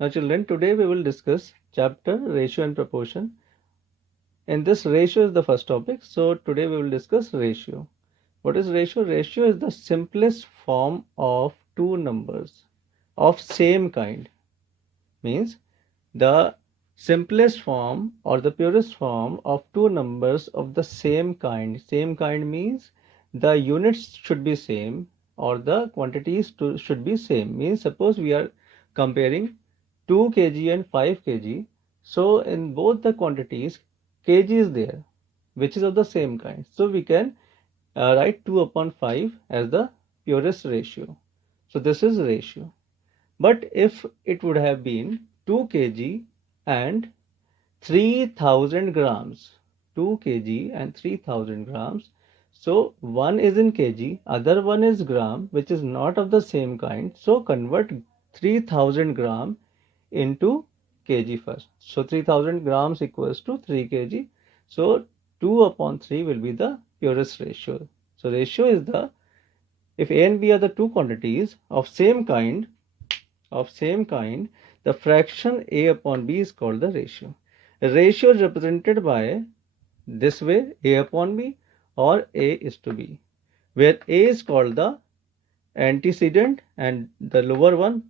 Now children, today we will discuss chapter ratio and proportion. And this ratio is the first topic. So today we will discuss ratio. What is ratio? Ratio is the simplest form of two numbers of same kind. Means the simplest form or the purest form of two numbers of the same kind. Same kind means the units should be same or the quantities should be same. Means suppose we are comparing 2 kg and 5 kg. So in both the quantities kg is there which is of the same kind. So we can write 2 upon 5 as the purest ratio. So this is ratio. But if it would have been 2 kg and 3000 grams, 2 kg and 3000 grams, so one is in kg, other one is gram, which is not of the same kind. So convert 3000 gram into kg first. So 3000 grams equals to 3 kg. So 2 upon 3 will be the purest ratio. So ratio is the, if A and B are the two quantities of same kind, the fraction A upon B is called the ratio. A ratio is represented by this way, A upon B or A is to B, where A is called the antecedent and the lower one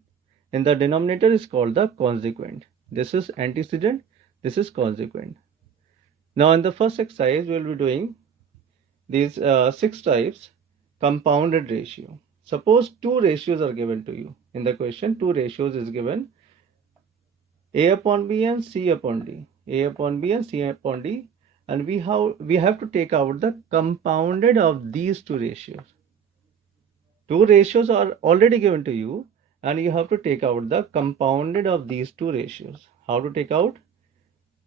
in the denominator is called the consequent. This is antecedent, this is consequent. Now in the first exercise we will be doing these 6 types compounded ratio. Suppose two ratios are given to you in the question. Two ratios is given, A upon B and C upon D. A upon B and C upon D, and we have to take out the compounded of these two ratios. Two ratios are already given to you and you have to take out the compounded of these two ratios. How to take out?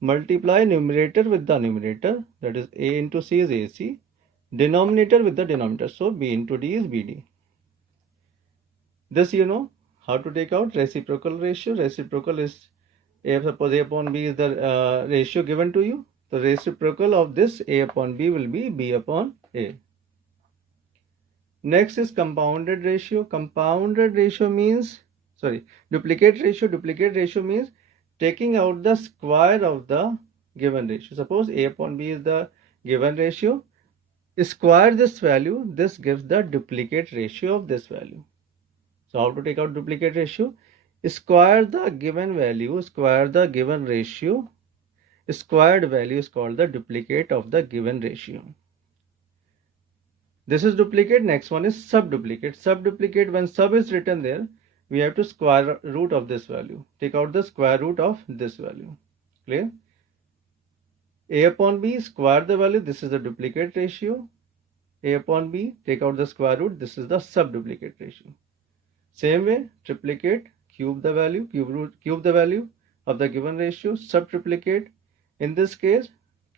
Multiply numerator with the numerator, that is A into C is AC, denominator with the denominator, so B into D is BD. This you know how to take out reciprocal ratio. Reciprocal is, if suppose A upon B is the ratio given to you, the reciprocal of this A upon B will be B upon A. Next is compounded ratio. Compounded ratio means, sorry, duplicate ratio. Duplicate ratio means taking out the square of the given ratio. Suppose A upon B is the given ratio. Square this value, this gives the duplicate ratio of this value. So how to take out duplicate ratio? Square the given value, square the given ratio. Squared value is called the duplicate of the given ratio. This is duplicate. Next one is subduplicate. Subduplicate, when sub is written there, we have to square root of this value. Take out the square root of this value. Clear? A upon B, square the value. This is the duplicate ratio. A upon B, take out the square root. This is the subduplicate ratio. Same way, triplicate, cube the value, cube the value of the given ratio. Subtriplicate, in this case,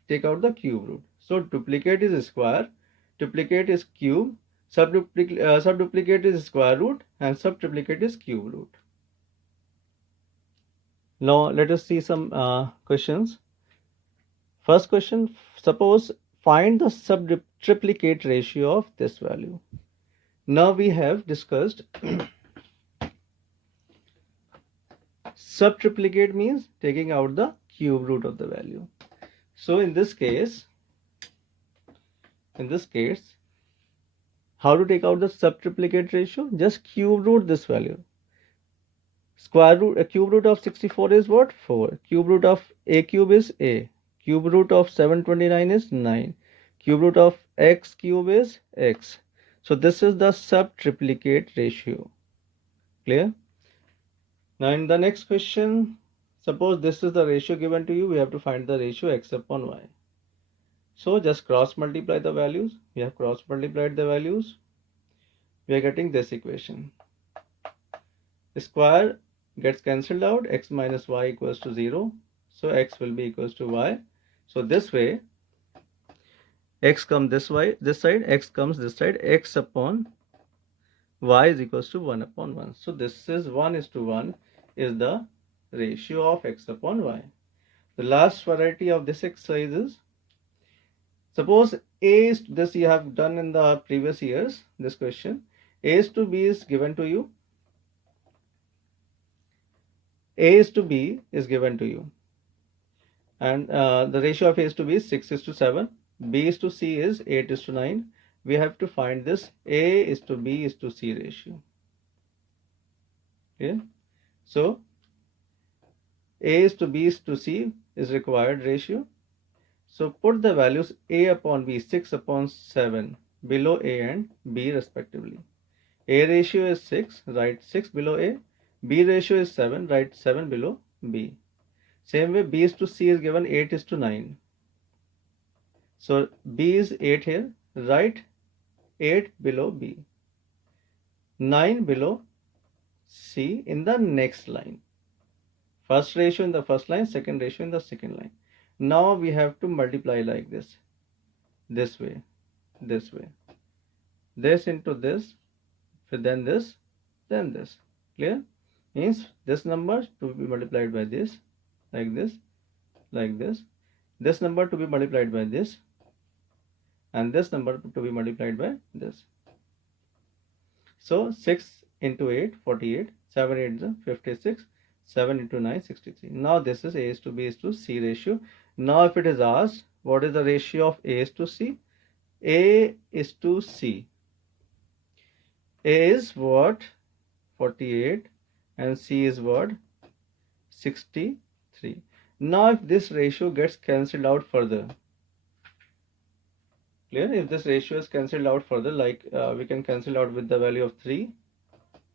take out the cube root. So duplicate is square, duplicate is cube, subduplicate is square root, and subtriplicate is cube root. Now let us see some questions. First question, suppose find the subtriplicate ratio of this value. Now we have discussed subtriplicate means taking out the cube root of the value. So in this case, how to take out the subtriplicate ratio? Just cube root this value. Square root, a cube root of 64 is what? 4. Cube root of a cube is a. Cube root of 729 is 9. Cube root of x cube is x. So this is the subtriplicate ratio. Clear? Now in the next question, suppose this is the ratio given to you. We have to find the ratio x upon y. So just cross multiply the values. We have cross multiplied the values. We are getting this equation. Square gets cancelled out. X minus y equals to 0. So x will be equals to y. So this way, x comes this side, x comes this side, x upon y is equals to 1 upon 1. So this is 1:1 is the ratio of x upon y. The last variety of this exercise is, suppose A is, this you have done in the previous years, this question, A is to B is given to you. A is to B is given to you, and the ratio of A is to B is 6 is to 7, B is to C is 8 is to 9. We have to find this A is to B is to C ratio. Okay, so A is to B is to C is required ratio. So put the values A upon B, 6 upon 7 below A and B respectively. A ratio is 6, write 6 below A. B ratio is 7, write 7 below B. Same way, B is to C is given 8 is to 9. So B is 8 here, write 8 below B. 9 below C in the next line. First ratio in the first line, second ratio in the second line. Now we have to multiply like this way, this way. This into this, then this, then this. Clear? Means this number to be multiplied by this, like this, like this. This number to be multiplied by this, and this number to be multiplied by this. So 6 into 8, 48, 7 8 is 56, 7 into 9, 63. Now this is A is to B is to C ratio. Now if it is asked, what is the ratio of A is to C? A is to C. A is what? 48, and C is what? 63. Now if this ratio gets cancelled out further, clear? If this ratio is cancelled out further, like we can cancel out with the value of 3,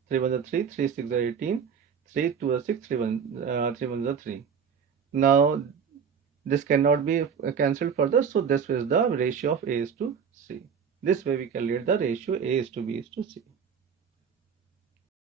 3 1 is 3, 3 6 is 18, 3 2 is 6, 3 1 is 3. Now this cannot be cancelled further, so this is the ratio of A is to C. This way we calculate the ratio A is to B is to C.